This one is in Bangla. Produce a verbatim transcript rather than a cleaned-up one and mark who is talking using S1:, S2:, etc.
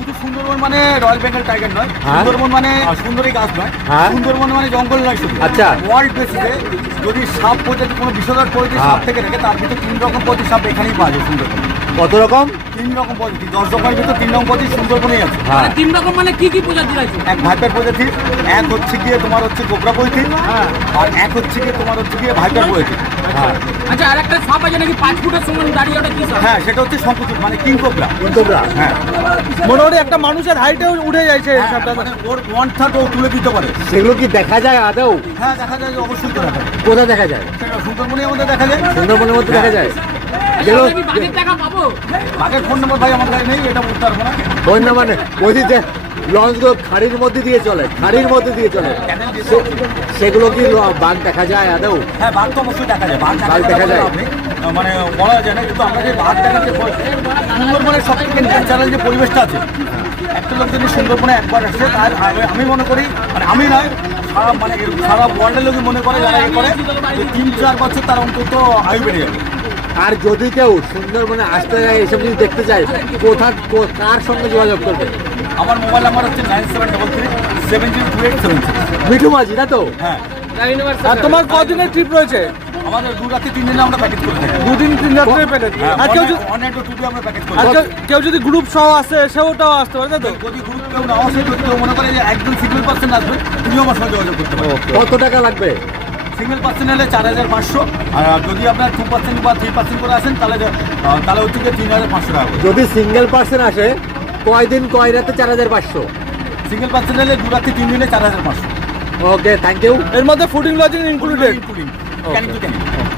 S1: শুধু সুন্দরবন মানে রয়্যাল বেঙ্গল টাইগার নয়,
S2: হ্যাঁ।
S1: সুন্দরবন মানে সুন্দরী গাছ নয়,
S2: হ্যাঁ।
S1: সুন্দরবন মানে জঙ্গল নয় শুধু।
S2: আচ্ছা।
S1: ওয়ার্ল্ড বেসিসে যদি সাপ প্রজাতি কোনো বিষধর প্রজাতির
S2: হ্যাঁ।
S1: সাপ থেকে থাকে তার ভিতরে তিন রকম প্রজাতির সাপ এখানেই পাওয়া যায় সুন্দরবন।
S2: কত রকম?
S1: তিন রকম প্রজাতি, দশ রকমের ভিতরে তিন রকম প্রজাতি সুন্দরবনেই আছে।
S2: হ্যাঁ
S3: মানে তিন রকম মানে কি কি প্রজাতি আছে?
S1: এক ভাইপার প্রজাতি, এক হচ্ছে গিয়ে তোমার হচ্ছে কোবরা প্রজাতি,
S3: হ্যাঁ।
S1: আর এক হচ্ছে গিয়ে তোমার হচ্ছে গিয়ে ভাইপার প্রজাতি।
S2: হ্যাঁ
S3: আচ্ছা, আর একটা সাপ আছে নাকি পাঁচ ফুটের সমান দাঁড়িয়ে, ওটা কি সাপ?
S1: হ্যাঁ, সেটা হচ্ছে শঙ্খচূড় মানে কিং কোবরা।
S2: তোমরা
S1: হ্যাঁ,
S4: মোটামুটি একটা মানুষের হাইটেও উঠে যাচ্ছে এই
S1: হ্যাঁ,
S4: সাপটা।
S1: মানে ওর ওয়ান থার্ড ও তুলে দিতে পারে।
S2: সেগুলো কি দেখা যায় আদৌ?
S1: হ্যাঁ, দেখা যায় যে অবশ্যই তো দেখা যায়।
S2: কোথায় দেখা যায়?
S1: সেটা সুন্দরবনের মধ্যে দেখা যায়।
S2: সুন্দরবনের মধ্যে দেখা যায়?
S3: আচ্ছা,
S2: যেগুলো
S3: আমরা কি বাঘের দেখা পাবো?
S1: বাঘের ফোন নম্বর ভাই আমার কাছে নেই, এটা বলতে পারবো না।
S2: ওই না মানে বলছি যে লঞ্চগুলো খাড়ির মধ্যে দিয়ে চলে, খাড়ির মধ্যে দিয়ে চলে, সে- সেগুলো কি ল- বাঘ দেখা যায় আদৌ?
S1: হ্যাঁ, বাঘ তো অবশ্যই দেখা যায়। বাঘ
S2: বাঘ দেখা যায়।
S1: আপনি মানে বলা যায় না, কিন্তু আমরা যে বাঘ দেখাতে সুন্দরবনের সব থেকে ন্যাচারাল যে পরিবেশটা আছে, একটা লোক যদি সুন্দরবনে একবার আসে তার আগে- আমি মনে করি, মানে আমি নয়, সারা মানে সারা ওয়ার্ল্ডের লোকই মনে করে যারা এ করে যে তিন চার বছর তার অন্তত আয়ু বেড়ে যাবে।
S2: আর যদি কেউ সুন্দরবনে আসতে যায় এসব যদি দেখতে চায়, কোথা কো- কার সঙ্গে যোগাযোগ করবে?
S1: আমার মোবাইল নাম্বার হচ্ছে nine seven double three seven zero two eight seven six.
S2: Mithu Majhi না তো?
S1: হ্যাঁ,
S4: আর তোমার কদিনের ট্রিপ রয়েছে?
S1: আমাদের দু রাতে তিন দিনে আমরা প্যাকেজ করে থাকি।
S4: দুদিন তিন রাত্রে প্যাকেজ। আর কেউ যদি
S1: ওয়ান নাইট টু ডে আমরা প্যাকেজ করে
S4: আর
S1: থাকি।
S4: কেউ- কেউ যদি গ্রুপ সহ আসে সেটাও আসতে পারে, তাই তো?
S1: যদি গ্রুপ কেউ না আসে, যদি কেউ মনে করে যে একজন সিঙ্গেল পার্সন আসবে, তুমিও আমার সঙ্গে যোগাযোগ করতে পারো।
S2: কত টাকা লাগবে?
S1: সিঙ্গেল পার্সন হলে চার হাজার পাঁচশো, আর যদি আপনার টু পার্সেন্ট বা থ্রি পার্সেন্ট করে আসেন তাহলে আহ, তাহলে হচ্ছে গিয়ে তিন হাজার পাঁচশো টাকা করে।
S2: যদি সিঙ্গেল পার্সন আসে কয় দিন কয় রাতে? চার হাজার পাঁচশো।
S1: সিঙ্গেল পার্সন হলে দু রাত্রি তিন দিনে চার হাজার পাঁচশো।
S2: Okay, thank you.
S4: এর মধ্যে fooding lodging included.
S1: Including Canning to Canning.